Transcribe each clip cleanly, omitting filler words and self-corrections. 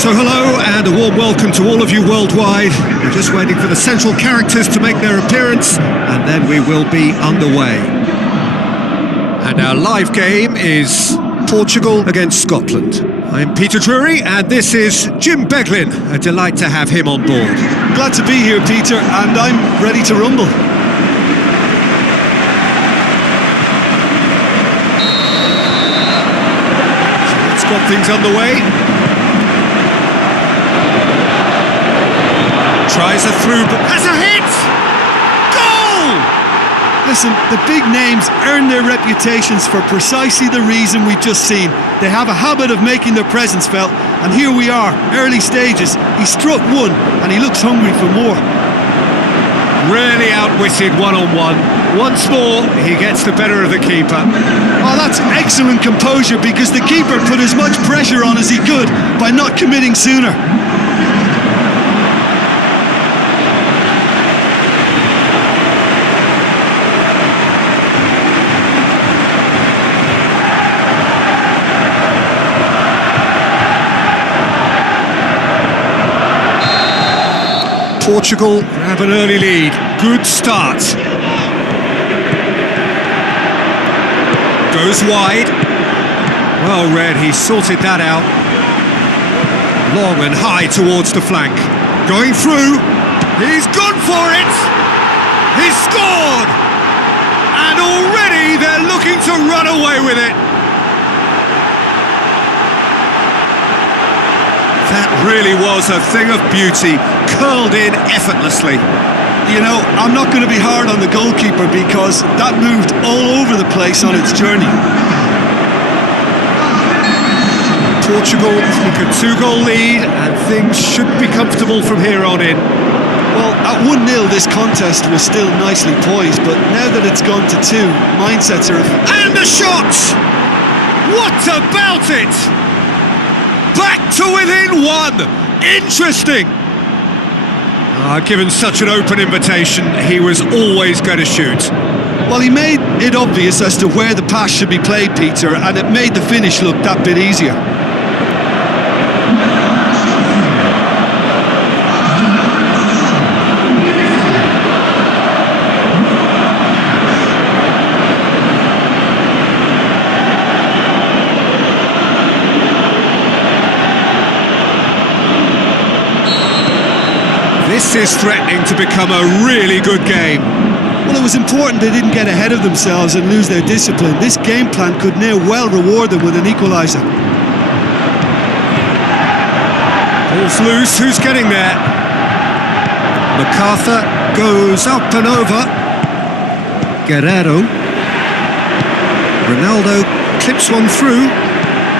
So hello and a warm welcome to all of you worldwide. We're just waiting for the central characters to make their appearance and then we will be underway. And our live game is Portugal against Scotland. I'm Peter Drury and this is Jim Beglin. A delight to have him on board. Glad to be here, Peter, and I'm ready to rumble. So let's get things underway. Tries a through, but has a hit! Goal! Listen, the big names earn their reputations for precisely the reason we've just seen. They have a habit of making their presence felt, and here we are, early stages. He struck one, and he looks hungry for more. Really outwitted one-on-one. Once more, he gets the better of the keeper. Oh, that's excellent composure, because the keeper put as much pressure on as he could by not committing sooner. Portugal grab an early lead. Good start. Goes wide. Well read, he sorted that out. Long and high towards the flank. Going through. He's gone for it. He's scored. And already they're looking to run away with it. That really was a thing of beauty, curled in effortlessly. You know, I'm not going to be hard on the goalkeeper because that moved all over the place on its journey. Portugal take a 2-goal lead and things should be comfortable from here on in. Well, at 1-0 this contest was still nicely poised, but now that it's gone to 2, mindsets are... And a shot! What about it? Back to within 1! Interesting! Given such an open invitation, he was always going to shoot. Well, he made it obvious as to where the pass should be played, Peter, and it made the finish look that bit easier. This is threatening to become a really good game. Well, it was important they didn't get ahead of themselves and lose their discipline. This game plan could now well reward them with an equaliser. Ball's loose, who's getting there? MacArthur goes up and over. Guerrero. Ronaldo clips one through.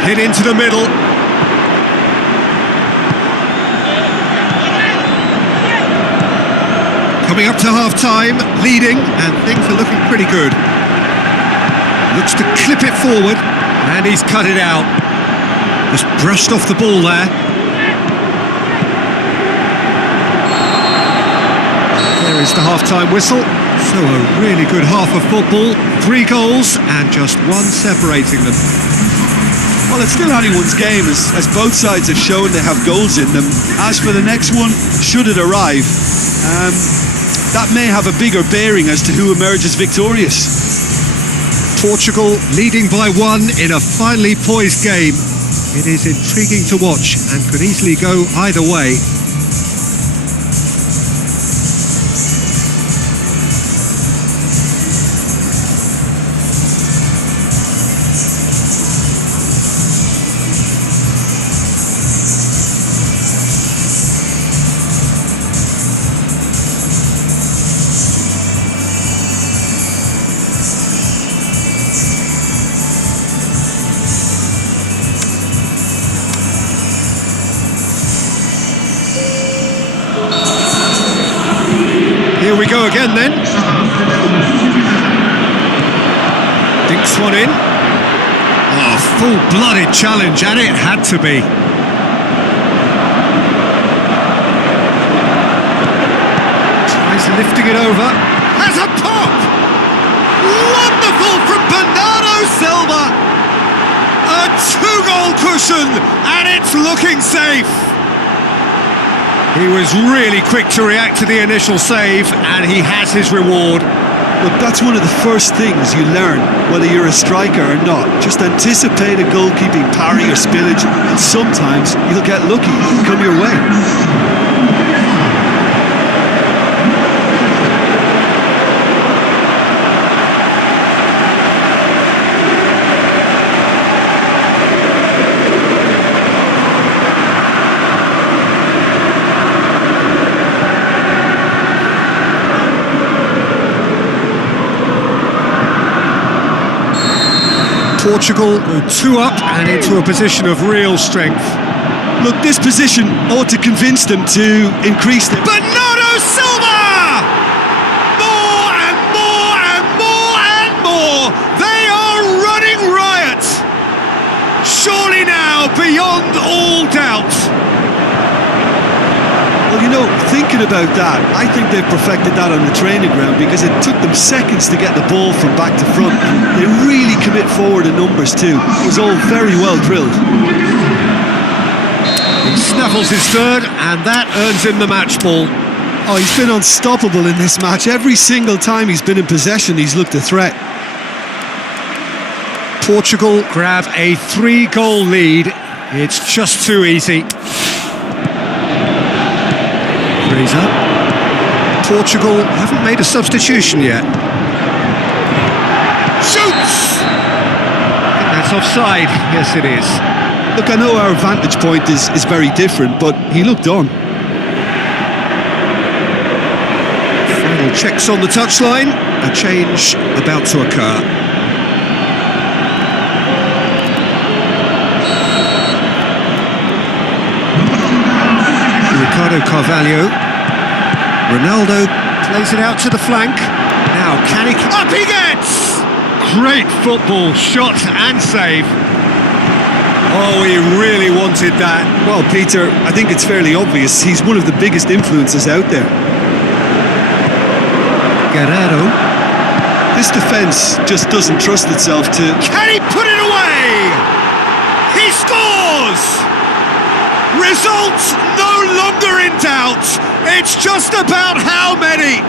Hit into the middle. Coming up to half-time, leading, and things are looking pretty good. Looks to clip it forward, and he's cut it out. Just brushed off the ball there. There is the half-time whistle. So a really good half of football. 3 goals, and just 1 separating them. Well, it's still anyone's game, as both sides have shown they have goals in them. As for the next one, should it arrive, that may have a bigger bearing as to who emerges victorious. Portugal leading by 1 in a finely poised game. It is intriguing to watch and could easily go either way. Here we go again then. Dinks one in. Oh, full-blooded challenge, and it had to be. Tries lifting it over. Has a pop! Wonderful from Bernardo Silva! A 2-goal cushion, and it's looking safe. He was really quick to react to the initial save, and he has his reward. Look, that's one of the first things you learn, whether you're a striker or not. Just anticipate a goalkeeping parry or spillage, and sometimes you'll get lucky and come your way. Portugal go 2 up and into a position of real strength. Look, this position ought to convince them to increase their... Bernardo Silva! More and more and more and more! They are running riot! Surely now, beyond all doubt. Well, you know, thinking about that, I think they've perfected that on the training ground, because it took them seconds to get the ball from back to front. They really commit forward in numbers too. It was all very well drilled. He snaffles his third, and that earns him the match ball. Oh, he's been unstoppable in this match. Every single time he's been in possession, he's looked a threat. Portugal grab a 3-goal lead. It's just too easy. Fraser. Portugal haven't made a substitution yet. Shoots! I think that's offside. Yes, it is. Look, I know our vantage point is very different, but he looked on. Final checks on the touchline. A change about to occur. Ricardo Carvalho. Ronaldo plays it out to the flank. Now can he... Up he gets! Great football, shot and save. Oh, he really wanted that. Well, Peter, I think it's fairly obvious. He's one of the biggest influences out there. Guerrero. This defence just doesn't trust itself to... Can he put it away? He scores! Results no longer in doubt. It's just about how many.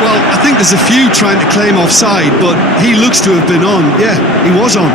Well, I think there's a few trying to claim offside, but he looks to have been on. Yeah, he was on.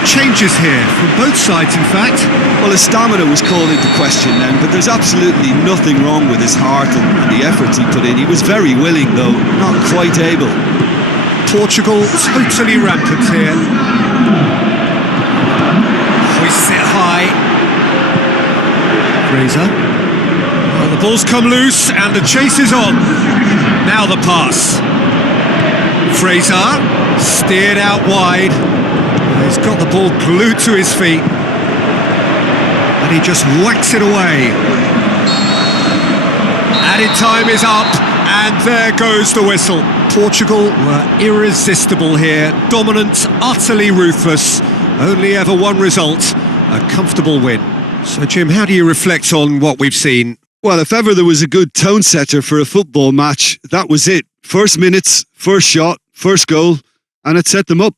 Changes here from both sides, in fact. Well, his stamina was called into question then, but there's absolutely nothing wrong with his heart and the efforts he put in. He was very willing, though not quite able. Portugal totally rampant here. Hoists it high. Fraser. Well, the ball's come loose and the chase is on. Now the pass. Fraser steered out wide. He's got the ball glued to his feet, and he just whacks it away. Added time is up, and there goes the whistle. Portugal were irresistible here, dominant, utterly ruthless. Only ever one result, a comfortable win. So, Jim, how do you reflect on what we've seen? Well, if ever there was a good tone setter for a football match, that was it. First minutes, first shot, first goal, and it set them up.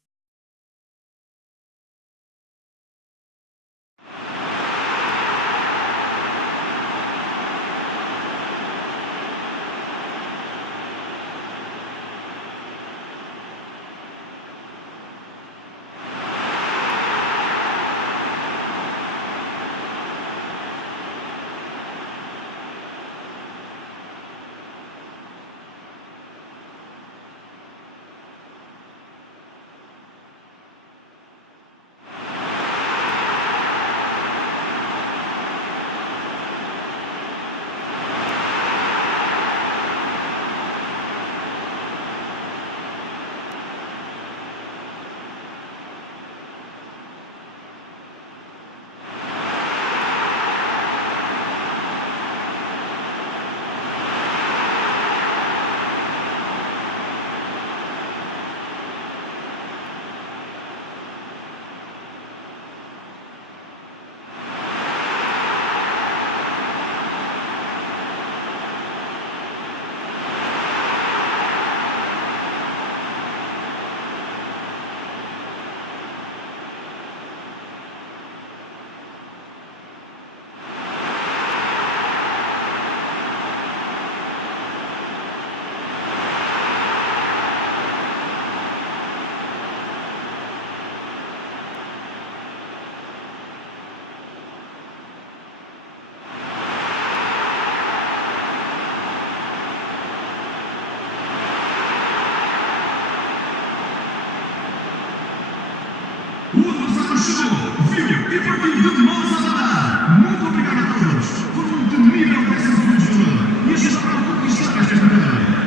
O adversário chegou, viu e partiu de mãos a dar. Muito obrigado a todos. Foi um temível décimo jogador e ajudaram a conquistar esta medalha.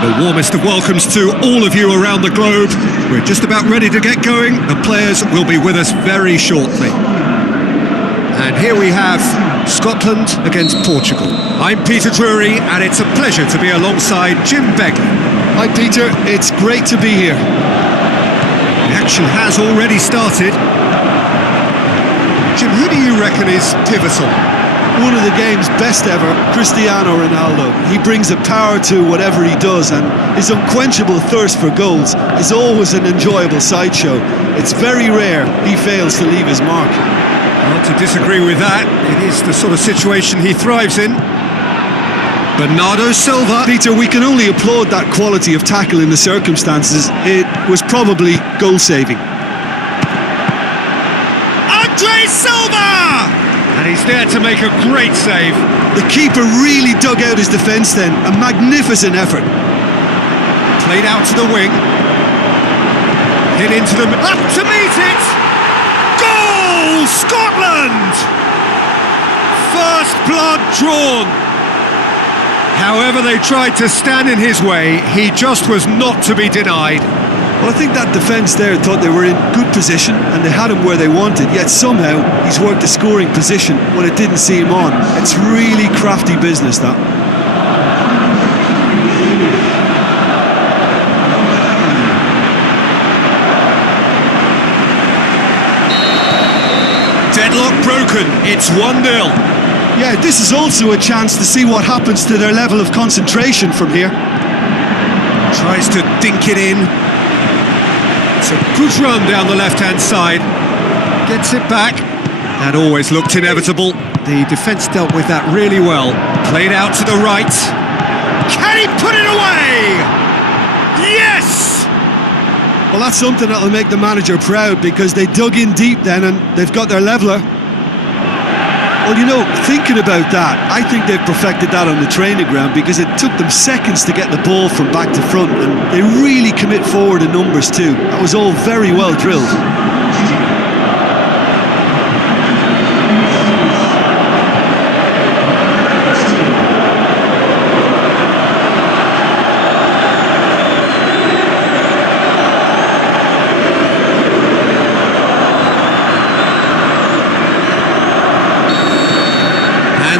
The warmest of welcomes to all of you around the globe. We're just about ready to get going. The players will be with us very shortly. And here we have Scotland against Portugal. I'm Peter Drury, and it's a pleasure to be alongside Jim Begley. Hi Peter, it's great to be here. The action has already started. Jim, who do you reckon is pivotal? One of the game's best ever, Cristiano Ronaldo. He brings a power to whatever he does, and his unquenchable thirst for goals is always an enjoyable sideshow. It's very rare he fails to leave his mark. Not to disagree with that. It is the sort of situation he thrives in. Bernardo Silva. Peter, we can only applaud that quality of tackle in the circumstances. It was probably goal-saving. Andre Silva! And he's there to make a great save. The keeper really dug out his defence then. A magnificent effort. Played out to the wing. Hit into the... Up to meet it! Goal! Scotland! First blood drawn. However they tried to stand in his way, he just was not to be denied. Well, I think that defence there thought they were in good position and they had him where they wanted, yet somehow he's worked the scoring position when it didn't see him on. It's really crafty business, that. Deadlock broken, it's 1-0. Yeah, this is also a chance to see what happens to their level of concentration from here. Tries to dink it in. It's a good run down the left-hand side. Gets it back. That always looked inevitable. The defence dealt with that really well. Played out to the right. Can he put it away? Yes! Well, that's something that'll make the manager proud, because they dug in deep then and they've got their leveller. Well, you know, thinking about that, I think they've perfected that on the training ground, because it took them seconds to get the ball from back to front, and they really commit forward in numbers too. That was all very well drilled.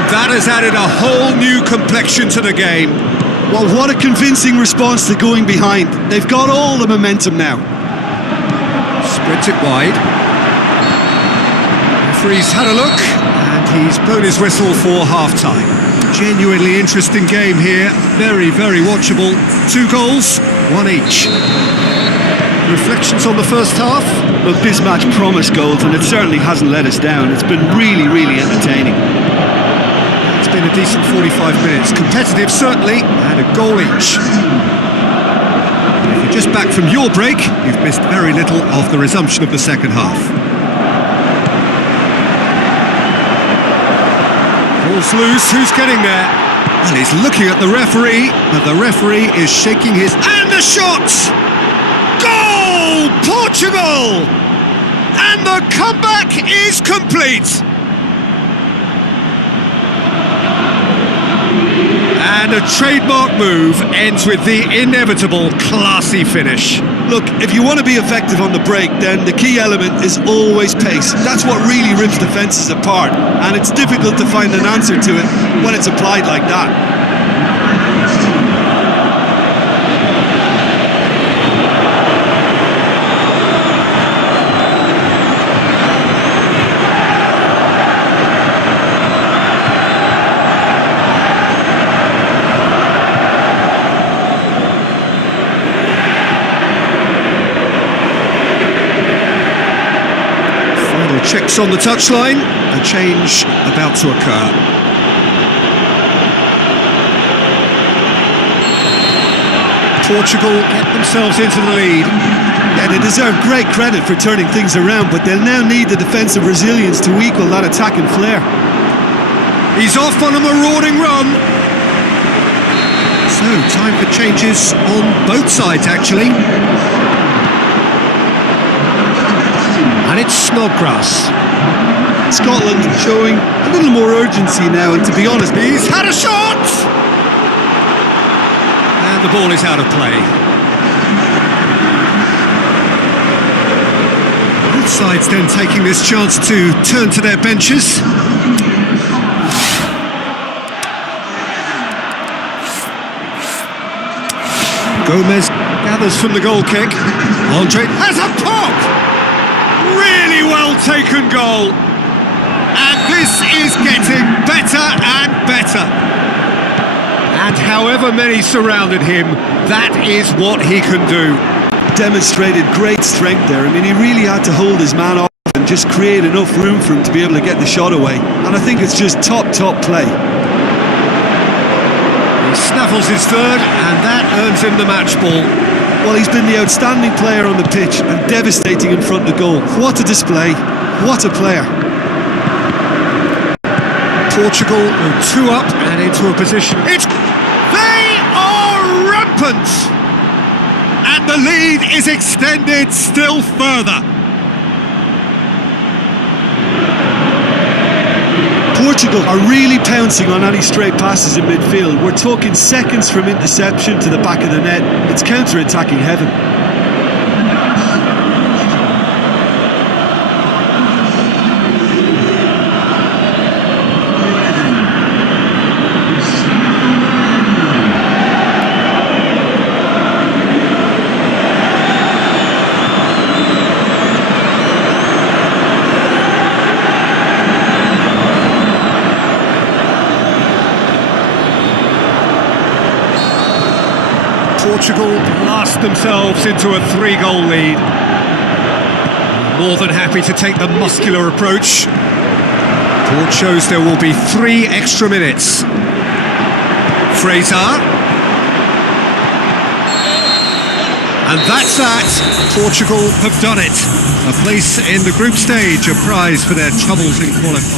That has added a whole new complexion to the game. Well, what a convincing response to going behind. They've got all the momentum now. Sprint it wide. Referee's had a look, and he's blown his whistle for half-time. Genuinely interesting game here. Very, very watchable. 2 goals, 1 each. Reflections on the first half? Look, this match promised goals, and it certainly hasn't let us down. It's been really, really entertaining. It's been a decent 45 minutes. Competitive, certainly, and a goal each. If you're just back from your break, you've missed very little of the resumption of the second half. Ball's loose, who's getting there? Well, he's looking at the referee, but the referee is shaking his... And the shot! Goal! Portugal! And the comeback is complete! And a trademark move ends with the inevitable classy finish. Look, if you want to be effective on the break, then the key element is always pace. That's what really rips defences apart, and it's difficult to find an answer to it when it's applied like that. Checks on the touchline, a change about to occur. Portugal get themselves into the lead. Yeah, they deserve great credit for turning things around, but they'll now need the defensive resilience to equal that attacking flair. He's off on a marauding run. So, time for changes on both sides, actually. And it's Snodgrass. Scotland showing a little more urgency now, and to be honest, he's had a shot! And the ball is out of play. Both sides then taking this chance to turn to their benches. Gomez gathers from the goal kick. Andre has a pop! Really well taken goal. And this is getting better and better. And however many surrounded him, that is what he can do. Demonstrated great strength there. I mean, he really had to hold his man off and just create enough room for him to be able to get the shot away. And I think it's just top play. He snaffles his third, and that earns him the match ball. Well, he's been the outstanding player on the pitch and devastating in front of goal. What a display, what a player. Portugal go 2 up and into a position. They are rampant! And the lead is extended still further. Portugal are really pouncing on any straight passes in midfield. We're talking seconds from interception to the back of the net. It's counter-attacking heaven. Portugal blast themselves into a 3-goal lead. More than happy to take the muscular approach. Report shows there will be 3 extra minutes. Fraser. And that's that. Portugal have done it. A place in the group stage, a prize for their troubles in qualifying.